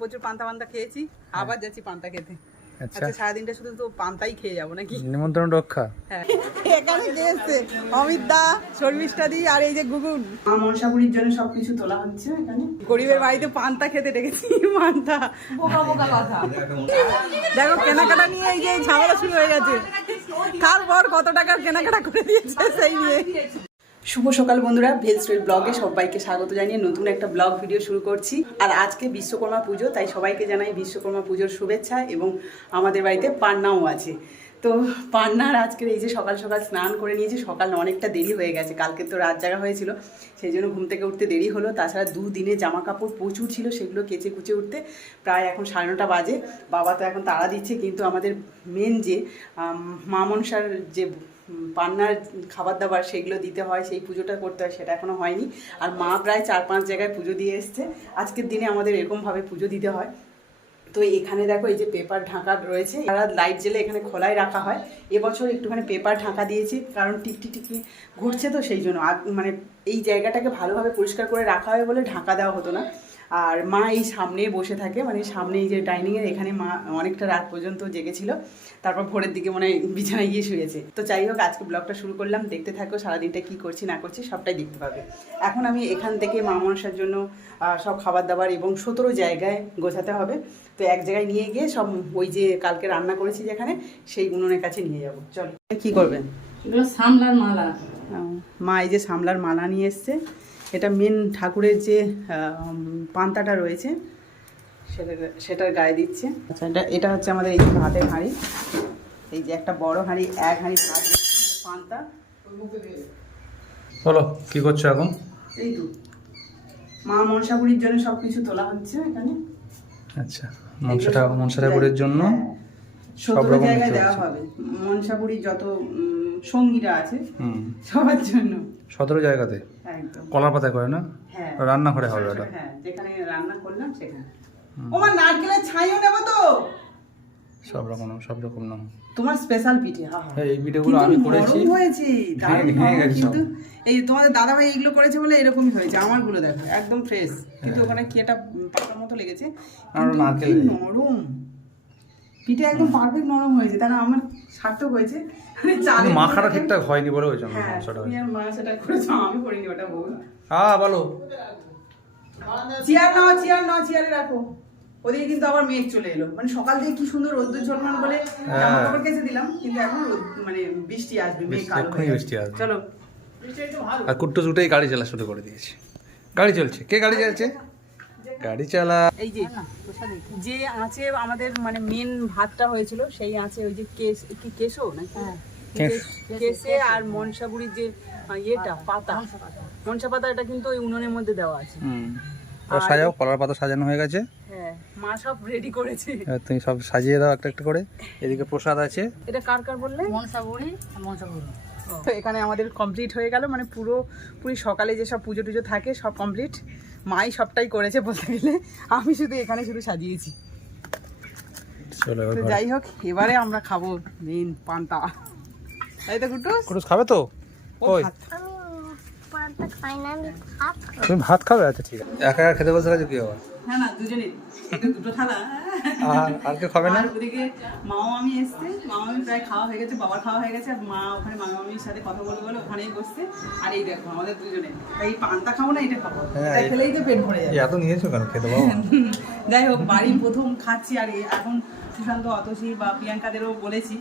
প্রচুর পান্তা পান্তা খেয়েছি আবার যাচ্ছি পান্তা খেতে। আচ্ছা। আচ্ছা সারাদিনটা শুধু তো পান্তাই খেয়ে যাব নাকি? নিমন্ত্রণ রক্ষা। হ্যাঁ। এখানে কে অমিত দা শর্মিষ্ঠা দি আর এই যে গুগুন। মা মনসাপুরির জন্য সবকিছু তোলা হচ্ছে এখানে। গরিবের বাড়িতে পান্তা খেতে ডেকেছি পান্তা। বোকা বোকা কথা। দেখো কেনাকাটা নিয়ে এই যে ঝামেলা শুরু হয়ে গেছে। তারপর কত টাকার কেনাকাটা করে দিয়েছে সেই নিয়ে। শুভ সকাল বন্ধুরা ভেজ ব্লগে সবাইকে স্বাগত জানিয়ে নতুন একটা ব্লগ ভিডিও শুরু করছি। আর আজকে বিশ্বকর্মা পুজো তাই সবাইকে জানাই বিশ্বকর্মা পুজোর শুভেচ্ছা এবং আমাদের বাড়িতে পান্নাও আছে। তো পান্নার আজকের এই যে সকাল সকাল স্নান করে নিয়েছি সকাল অনেকটা দেরি হয়ে গেছে কালকে তো রাত জাগা হয়েছিল সেই জন্য ঘুম থেকে উঠতে দেরি হলো। তাছাড়া দুদিনে জামা কাপড় প্রচুর ছিল সেগুলো কেচে কুচে উঠতে প্রায় এখন সাড়ে নটা বাজে। বাবা তো এখন তাড়া দিচ্ছে কিন্তু আমাদের মেন যে আম, মা মনসার যে পান্নার খাবার দাবার সেগুলো দিতে হয়, সেই পুজোটা করতে হয়, সেটা এখনও হয়নি। আর মা প্রায় চার পাঁচ জায়গায় পুজো দিয়ে এসছে। আজকের দিনে আমাদের এরকমভাবে পুজো দিতে হয়। তো এখানে দেখো, এই যে পেপার ঢাকা রয়েছে তারা লাইট জেলে এখানে খোলাই রাখা হয়। এবছর একটুখানি পেপার ঢাকা দিয়েছি, কারণ টিকটি টিকি ঘুরছে তো সেই জন্য। মানে এই জায়গাটাকে ভালোভাবে পরিষ্কার করে রাখা হয় বলে ঢাকা দেওয়া হতো না। আর মা এই সামনে বসে থাকে মানে সামনে এই যে ডাইনিংয়ের এখানে মা অনেকটা রাত পর্যন্ত জেগেছিল তারপর ভোরের দিকে মনে হয় বিছানায় গিয়ে শুয়েছে। তো যাই হোক আজকে ব্লগটা শুরু করলাম দেখতে থাকো সারাদিনটা কি করছি না করছি সবটাই দেখতে পাবে। এখন আমি এখান থেকে মা মনসার জন্য সব খাবার দাবার এবং সতেরো জায়গায় গোছাতে হবে। তো এক জায়গায় নিয়ে গিয়ে সব ওই যে কালকে রান্না করেছি যেখানে সেই উনুনের কাছে নিয়ে যাব। চলো কি করবেন এগুলো সামলার মালা। মা এই যে সামলার মালা নিয়ে এসছে। এটা মেন ঠাকুরের যে পান্তাটা রয়েছে সেটা সেটার গায়ে দিচ্ছে। আচ্ছা এটা এটা হচ্ছে আমাদের এই যে ভাতের হাঁড়ি। এই যে একটা বড় হাঁড়ি এক হাঁড়ি ভাত পান্তা। বলো কি করছ এখন? এই তো। মা মনসাপুরির জন্য সব কিছু তোলা হচ্ছে এখানে। আচ্ছা মনসা ঠাকুর মনসা ঠাকুরের জন্য সব সব রকম জায়গায় দেওয়া হবে। মনসাপুরির যত সঙ্গীরা আছে সবার জন্য। সতেরো জায়গাতে? একদম। কলার পাতায় করে না? হ্যাঁ। রান্নাঘরে হবে ওটা হ্যাঁ যেখানে রান্না করলাম সেখানে। ওমা নারকেলের ছাইও নেব তো? সব রকম সব রকম নাম। তোমার স্পেশাল পিঠে। হ্যাঁ এই ভিডিওগুলো আমি করেছি। হয়েছে ভেঙে গেছে কিন্তু এই তোমাদের দাদা ভাই এগুলো করেছে বলে এরকমই হয়েছে আমারগুলো দেখো একদম ফ্রেশ কিন্তু হ্যাঁ। ওখানে কি একটা পাতার মতো লেগেছে। আর নারকেল নরম। পিঠে একদম পারফেক্ট নরম হয়েছে তাহলে আমার সার্থক হয়েছে। মানে মাখাটা ঠিকঠাক হয়নি বলে ওই জন্য হ্যাঁ মা সেটা করেছ আমি করিনি ওটা বল হ্যাঁ বলো। চেয়ার নাও চেয়ার নাও চেয়ারে রাখো। ওদিকে কিন্তু আবার মেঘ চলে এলো। মানে সকাল থেকে কি সুন্দর রোদ্দুর ঝলমান বলে হ্যাঁ। জামা কাপড় কেচে দিলাম কিন্তু এখন রোদ মানে বৃষ্টি আসবে মেঘ বৃষ্টি, কালো হয়ে বৃষ্টি আসবে। চলো। আর কুট্টু উঠেই গাড়ি চালা শুরু করে দিয়েছে। গাড়ি চলছে। কে গাড়ি চালাচ্ছে? গাড়ি চালা। এই যে যে আঁচে আমাদের মানে মেন ভাতটা হয়েছিল সেই আঁচে ওই যে কেস কি কেশো নাকি? কেশ। কেসে আর মনসাগুড়ির যে ইয়েটা পাতা। মনসা পাতা এটা কিন্তু ওই উনুনের মধ্যে দেওয়া আছে। সাজাও কলার পাতা সাজানো হয়ে গেছে। হ্যাঁ মা সব রেডি করেছে। তুমি সব সাজিয়ে দাও একটা একটা করে। এদিকে প্রসাদ আছে। এটা কার কার বললে? তো এখানে আমাদের কমপ্লিট হয়ে গেল মানে পুরো পুরি সকালে যেসব পুজো টুজো থাকে সব কমপ্লিট মাই সবটাই করেছে বলতে গেলে। আমি শুধু এখানে শুধু সাজিয়েছি। তো যাই হোক এবারে আমরা খাব মেন পান্তা। তাই তো কুটুস কুটুস খাবে তো? ওই ভাত। পান্তা খাই না আমি ভাত তুমি ভাত খাবে? আচ্ছা ঠিক আছে। একা একা খেতে বসে গেছো কি হবে হ্যাঁ না দুজনে। দুটো থালা। আর আর কেউ খাবে না? ওদিকে মাও আমি এসছে মাও আমি প্রায় খাওয়া হয়ে গেছে বাবার খাওয়া হয়ে গেছে আর মা ওখানে মামা মামির সাথে কথা বলে বলে ওখানেই বসছে। আর এই দেখো আমাদের দুজনে। এই পান্তা খাব না এটা খাব? হ্যাঁ, এটা খেলেই তো পেট ভরে যাবে। এত নিয়েছো কেন খেতে পাবো? যাই হোক বাড়ির প্রথম খাচ্ছি আর এখন সুশান্ত অতসী বা প্রিয়াঙ্কাদেরও বলেছি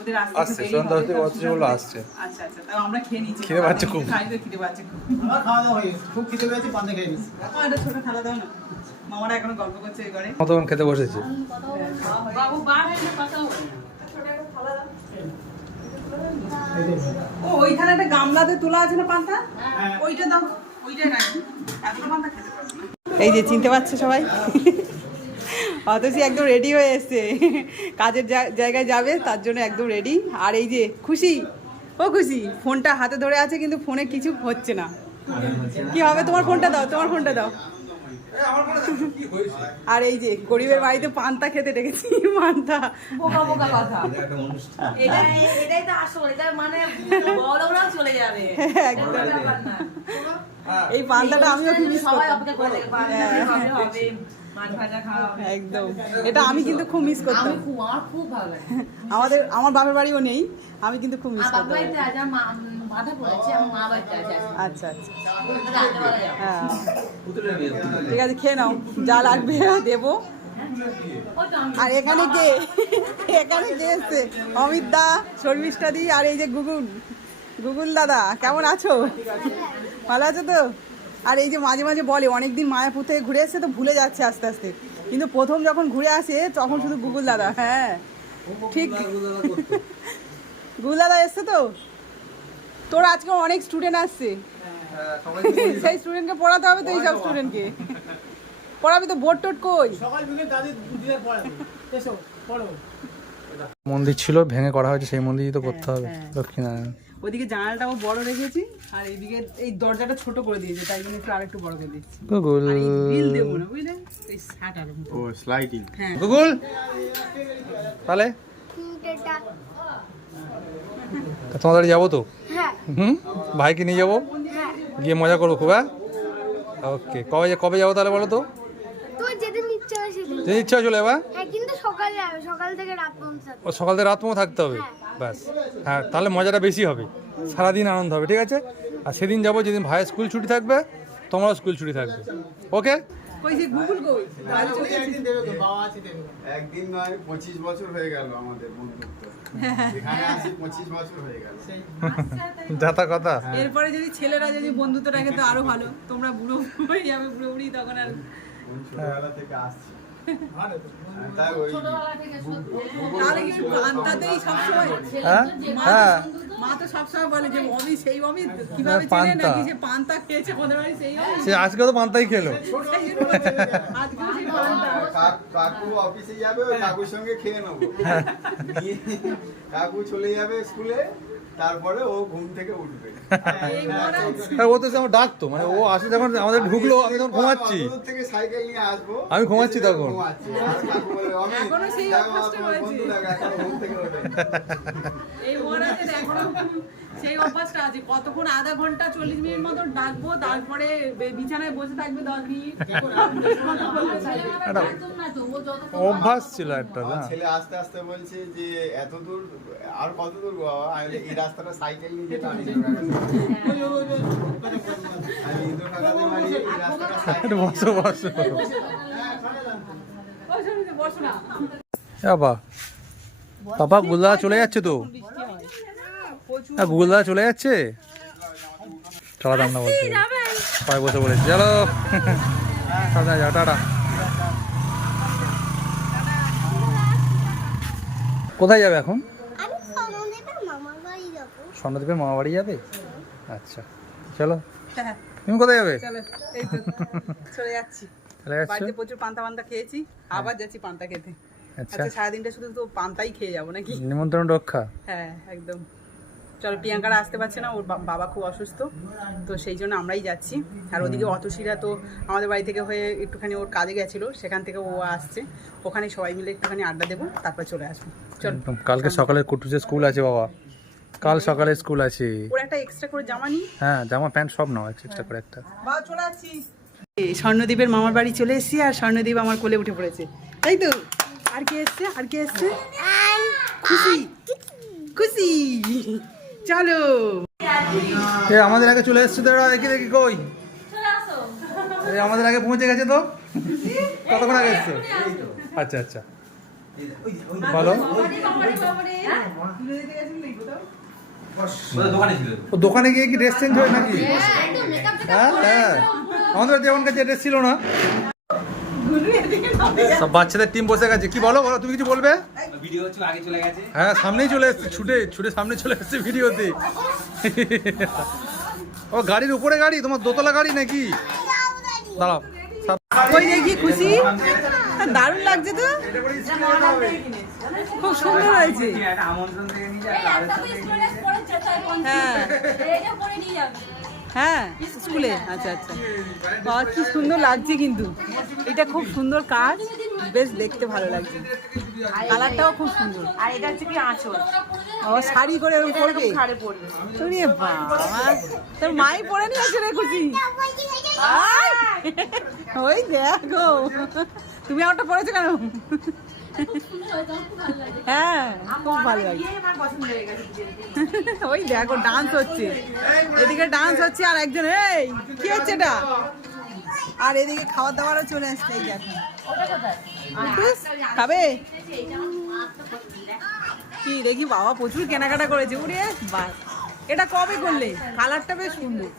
ওদের আসতে আসছে, সুশান্ত, অতসী, অতসী সুশান্ত- আসছে। আচ্ছা আচ্ছা তাও আমরা খেয়ে নিচ্ছি। পাচ্ছে খুব। খাই তো পাচ্ছে খুব। আমার খাওয়া দাওয়া হয়ে খুব খিদে পেয়েছে পান্তা খেয়ে নিচ্ছি। ছোট না। মামারা এখনও গল্প করছে এই ঘরে। খেতে বসেছে। বাবু বার হয়ে কথা ও ওইখানে একটা গামলাতে তোলা আছে না পান্তা? হ্যাঁ। ওইটা দাও। ওইটা রাখি এতটা পান্তা খেতে এই যে চিনতে পারছে সবাই? অতসী একদম রেডি হয়ে এসছে। কাজের জায়গায় যাবে তার জন্য একদম রেডি আর এই যে খুশি? ও খুশি। ফোনটা হাতে ধরে আছে কিন্তু ফোনে কিছু হচ্ছে না। কি হবে? তোমার ফোনটা দাও তোমার ফোনটা দাও। আর এই যে গরিবের বাড়িতে পান্তা খেতে ডেকেছি পান্তা। বোকা বোকা কথা। এটাই এটাই তো আসল এটা মানে বড়রাও চলে যাবে। একদম। এটা ব্যাপার না। এই পান্তাটা আমিও খুব মিস হ্যাঁ। একদম। এটা আমি কিন্তু খুব মিস করতাম। খুব আমার খুব ভালো আমাদের আমার বাপের বাড়িও নেই আমি কিন্তু খুব মিস করতাম। আচ্ছা আচ্ছা। হ্যাঁ। ঠিক আছে খেয়ে নাও। যা লাগবে দেবো। আর এখানে কে? এখানে কে এসছে? অমিত দা শর্মিষ্ঠা দি আর এই যে গুগুল। গুগুল দাদা কেমন আছো? ভালো আছো তো? আর এই যে মাঝে মাঝে বলে অনেকদিন মায়াপুর থেকে ঘুরে এসছে তো ভুলে যাচ্ছে আস্তে আস্তে। কিন্তু প্রথম যখন ঘুরে আসে তখন শুধু গুগুল দাদা হ্যাঁ। ঠিক। গুগুল দাদা এসছে তো? তোর আজকে অনেক স্টুডেন্ট আসছে। সেই স্টুডেন্টকে পড়াতে হবে তো এইসব স্টুডেন্টকে পড়াবি তো বোর্ড টোট কই? মন্দির ছিল ভেঙে করা হয়েছে সেই মন্দিরই তো করতে হবে হ্যাঁ। দক্ষিণারায়ণ ওইদিকে জানালাটাও বড় রেখেছি আর এইদিকে এই দরজাটা ছোট করে দিয়েছে তাই জন্য একটু আরেকটু বড় করে দিচ্ছি গুগল। এই দেবো না বুঝলেন এই শাটার ও স্লাইডিং হ্যাঁ। গুগল! তাহলে? তোমাদের যাব তো? হ্যাঁ হুম? ভাইকে নিয়ে যাব? হ্যাঁ গিয়ে মজা করব খুব হ্যাঁ? ওকে কবে কবে যাব তাহলে বলো তো? যেদিন ইচ্ছা হয় চলে যাবা? হ্যাঁ। ও সকাল থেকে রাত পর্যন্ত থাকতে হবে? ব্যাস। হ্যাঁ তাহলে মজাটা বেশি হবে। সারাদিন আনন্দ হবে ঠিক আছে? আর সেদিন যাব যেদিন ভাইয়ের স্কুল ছুটি থাকবে তোমারও স্কুল ছুটি থাকবে। ওকে? যে গুগল কই। একদিন দেবে গো, বাবা আছে দেবে একদিন নয় পঁচিশ বছর হয়ে গেল আমাদের বন্ধুত্ব। এখানে আসি পঁচিশ বছর হয়ে গেল। যাতা কথা। এরপরে যদি ছেলেরা যদি বন্ধুত্ব রাখে তো আরও ভালো তোমরা বুড়ো হয়ে যাবে বুড়ো বুড়ি তখন আর ছোটবেলা থেকে আসছি। হ্যাঁ। হ্যাঁ। হ্যাঁ, সে আজকে তো পান্তাই খেলো। কাক- অফিসে যাবে ওই কাকুর সঙ্গে খেয়ে নেব। কাকু চলে যাবে স্কুলে তারপরে ও ঘুম থেকে উঠবে। আর ও তো আমার ডাকতো মানে ও আসে যখন আমাদের ঢুকলো আমি তখন ঘুমাচ্ছি। থেকে সাইকেল নিয়ে আসব আমি ঘুমাচ্ছি তখন। ঘুমাচ্ছি। আর কাকু বলে, "অমি, এখনও সেই অভ্যাসটা আপনার রয়েছে।" বন্ধু দেখো, এখনও ঘুম থেকে ওঠে। এই মহারাজের এখনও সেই অভ্যাসটা আছে কতক্ষণ আধা ঘণ্টা চল্লিশ মিনিট মতো ডাকবো তারপরে বিছানায় বসে থাকবে দশ মিনিট একটা একদম না তো ও যত অভ্যাস ছিল একটা না ছেলে আস্তে আস্তে বলছে যে এত দূর আর কত দূর বাবা এই রাস্তাটা সাইকেল নিয়ে যেতে আমি বসো বসো বাবা বাবা গুলদা চলে যাচ্ছে তো হ্যাঁ গুলদা চলে যাচ্ছে? চালাতাম না বলতে পায়ে বসে বলেছি চলো। যাও টাটা। কোথায় যাবে এখন? স্বর্ণদ্বীপের মামা বাড়ি যাবে। আচ্ছা চলো। হ্যাঁ, তুমি কোথায় যাবে? চলো চলে যাচ্ছি। বাড়িতে প্রচুর পান্তা পান্তা খেয়েছি আবার যাচ্ছি পান্তা খেতে। আচ্ছা। আচ্ছা সারাদিনটা শুধু তো পান্তাই খেয়ে যাব নাকি? নিমন্ত্রণ রক্ষা। হ্যাঁ একদম। চলো প্রিয়াঙ্কারা আসতে পারছে না ওর বাবা খুব অসুস্থ তো সেই জন্য আমরাই যাচ্ছি। আর ওদিকে অতসীরা তো আমাদের বাড়ি থেকে হয়ে একটুখানি ওর কাজে গেছিল সেখান থেকে ও আসছে। ওখানে সবাই মিলে একটুখানি আড্ডা দেবো তারপর চলে আসব। চলো। কালকে সকালে কুটুসে স্কুল আছে বাবা কাল সকালে স্কুল আছে। ওর একটা এক্সট্রা করে জামা নিই হ্যাঁ জামা প্যান্ট সব নাও এক্সট্রা করে একটা। বাবা চলে আসছি স্বর্ণদ্বীপের মামার বাড়ি চলে এসেছি আর স্বর্ণদ্বীপ আমার কোলে উঠে পড়েছে। তাই তো আর কে এসছে? আর কে এসছে? খুশি? খুশি? চলো। এ আমাদের আগে চলে এসছে তোরা দেখি দেখি কই? আমাদের আগে পৌঁছে গেছে তো? কতক্ষণ আগে এসছে? আচ্ছা আচ্ছা। বলো। ও দোকানে গিয়ে কি ড্রেস চেঞ্জ হয় নাকি? হ্যাঁ হ্যাঁ আমাদের যেমন কাছে ড্রেস ছিল না। সব বাচ্চাদের টিম বসে গেছে। কি বলো বলো তুমি কিছু বলবে? ভিডিও আগে চলে গেছে। হ্যাঁ সামনেই চলে এসছে ছুটে ছুটে সামনে চলে এসছে ভিডিওতে। ও গাড়ির উপরে গাড়ি? তোমার দোতলা গাড়ি নাকি? দাঁড়াও। ওই দেখি খুশি? দারুণ লাগছে তো। খুব সুন্দর হয়েছে। হয়। কোন হ্যাঁ স্কুলে। আচ্ছা আচ্ছা। বাবা কি সুন্দর লাগছে কিন্তু। এটা খুব সুন্দর কাজ। বেশ দেখতে ভালো লাগছে। কালারটাও খুব সুন্দর। আর এটা হচ্ছে কি আঁচল। ও শাড়ি করে এরকম পরবে। ওরে বাবা। তোর মাই পরে নিয়ে আসে রে খুশি। ওই দেখো। তুমি আমারটা পড়েছো কেন? হ্যাঁ খুব ভালো লাগে ওই দেখো ডান্স হচ্ছে। এদিকে ডান্স হচ্ছে আর একজন এই কি হচ্ছে এটা? আর এদিকে খাওয়া দাওয়ারও চলে আসছে এই দেখো খাবে? কি দেখি বাবা প্রচুর কেনাকাটা করেছে। উড়ে বাস এটা কবে করলে? কালারটা বেশ সুন্দর।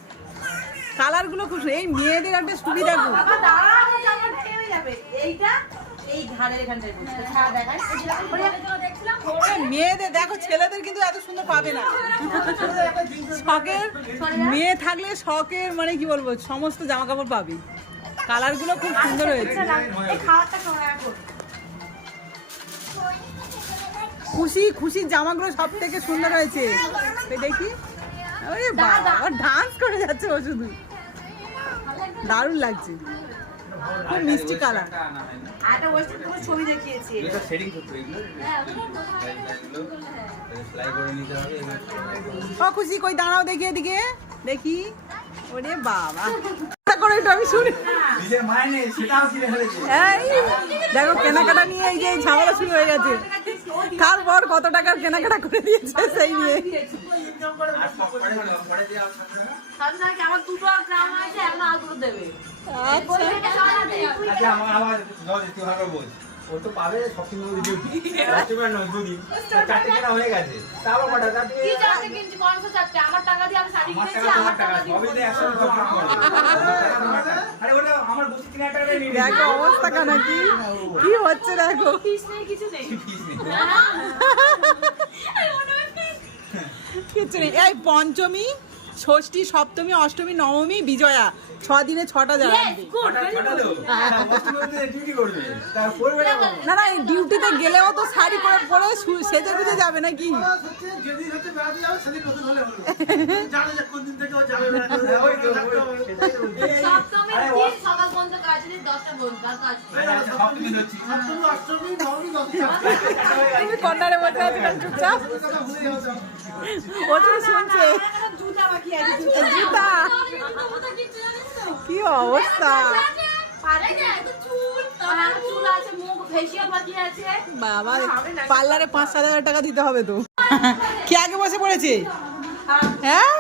কালারগুলো খুব এই মেয়েদের একটা সুবিধা খুব বাবা দাঁড়া আমার খেয়ে যাবে এইটা এই ধারের এখানটায় বসে ছাড়া দেখায় এই মেয়েদের দেখো ছেলেদের কিন্তু এত সুন্দর পাবে না। শখের মেয়ে থাকলে শখের মানে কি বলব সমস্ত জামা কাপড় পাবে। কালারগুলো খুব সুন্দর হয়েছে। খাওয়া এখন খুশি খুশির জামাগুলো সব থেকে সুন্দর হয়েছে। দেখি। আরে ডান্স করে যাচ্ছে ও শুধু। দারুণ লাগছে। খুব মিষ্টি কালার। আর একটা ওয়েস্টার্ন তোমার ছবি দেখিয়েছি। এটা শেডিং করতে হবে এগুলো এগুলো সেলাই করে নিতে হবে ও খুশি কই দাঁড়াও দেখি এদিকে। দেখি। ওরে বাবা। করে একটু আমি শুনি। ফেলেছে। এই দেখো কেনাকাটা নিয়ে এই যে ঝামেলা শুরু হয়ে গেছে। তারপর কত টাকার কেনাকাটা করে দিয়েছে সেই নিয়ে। কিছু দেখো অবস্থা কেন কি কি হচ্ছে দেখো। ফিস নেই। কিছু নেই এই পঞ্চমী ষষ্ঠী সপ্তমী অষ্টমী নবমী বিজয়া ছ দিনে ছটা যাবে না না ডিউটিতে গেলেও তো শাড়ি পরে পরে সেজে গুজে যাবে নাকি হচ্ছে হ্যাঁ, তো, তো তুমি কর্নারে বসে আছো কেন চুপচাপ। ও তুমি শুনছে। জুতা বাকি আছে জুতা। জুতা। কি অবস্থা? আছে বাবা পার্লারে পাঁচ সাত হাজার টাকা দিতে হবে তো। কে আগে বসে পড়েছে? হ্যাঁ?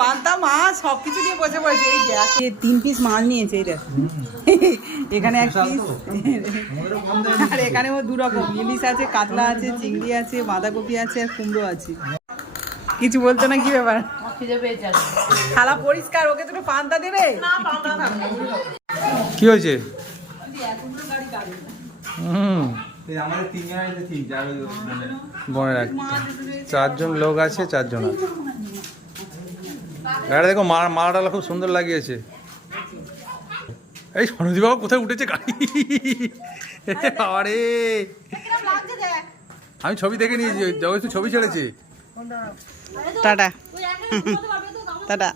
পান্তা মাছ সবকিছু নিয়ে বসে পড়েছে এই দেখ তিন পিস মাছ নিয়েছে এই দেখ। এখানে এক পিস আর এখানেও দু রকম ইলিশ আছে কাতলা আছে চিংড়ি আছে বাঁধাকপি আছে আর কুমড়ো আছে। কিছু বলতো না কি ব্যাপার। থালা পরিষ্কার ওকে দুটো পান্তা দেবে? না কি হয়েছে? হুম। মানে। মনে রাখ চারজন লোক আছে চারজন আছে। গাড়ি দেখো মা মালাটা খুব সুন্দর লাগিয়েছে। এই সনদী বাবা কোথায় উঠেছে গাড়ি? আরে আমি ছবি দেখে নিয়েছি জগৎ ছবি ছেড়েছে। টাটা। টাটা।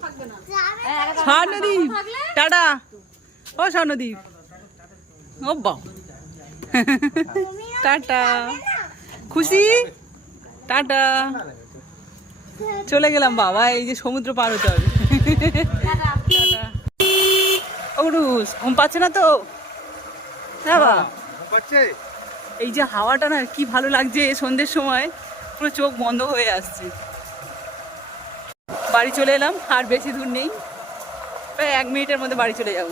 স্বর্ণদীপ টাটা। ও স্বর্ণদীপ। ও বা টাটা। খুশি? টাটা। চলে গেলাম বাবা এই যে সমুদ্র পার হতে হবে। ওরুস ঘুম পাচ্ছে না তো? না বা এই যে হাওয়াটা না কি ভালো লাগছে সন্ধ্যের সময়। পুরো চোখ বন্ধ হয়ে আসছে। বাড়ি চলে এলাম আর বেশি দূর নেই। প্রায় এক মিনিটের মধ্যে বাড়ি চলে যাব।